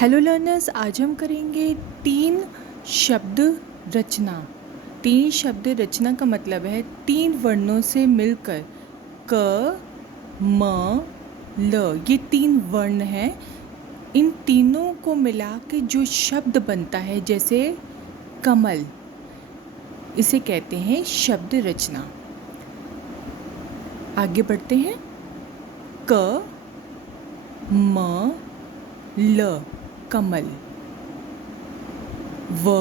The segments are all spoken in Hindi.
हेलो लर्नर्स, आज हम करेंगे तीन शब्द रचना। तीन शब्द रचना का मतलब है तीन वर्णों से मिलकर क, म, ल, ये तीन वर्ण हैं। इन तीनों को मिला के जो शब्द बनता है, जैसे कमल, इसे कहते हैं शब्द रचना। आगे बढ़ते हैं। क, म, ल, कमल। व,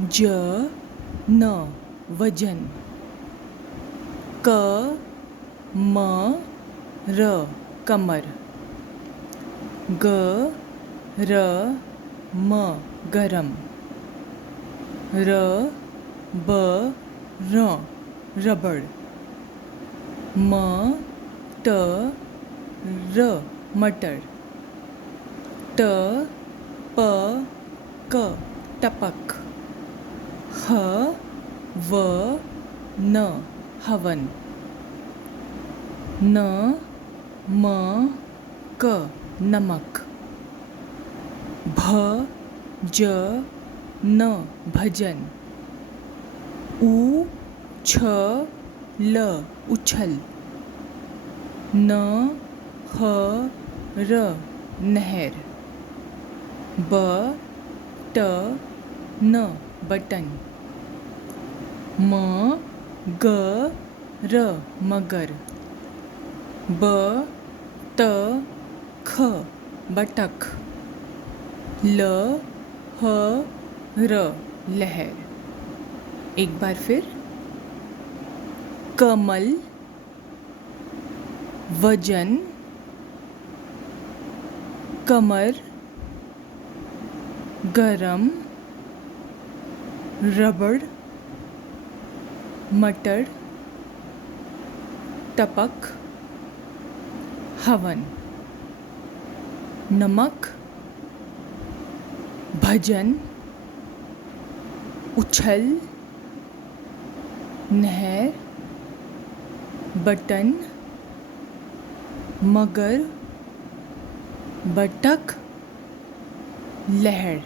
ज, न, वजन। क, म, र, कमर। ग, र, म, गरम। र, ब, र, रबड़। म, ट, र, मटर। ट, प, क, टपक। ह, व, न, हवन। न, म, क, नमक। भ, ज, न, भजन। उ, छ, ल, उछल। न, ह, र, नहर। ब, ट, न, बटन। म, ग, र, मगर। ब, त, ख, बतख। ल, ह, र, लहर। एक बार फिर। कमल, वजन, कमर, गरम, रबड़, मटर, टपक, हवन। नमक, भजन, उछल, नहर, बटन, मगर, बतख, लहर।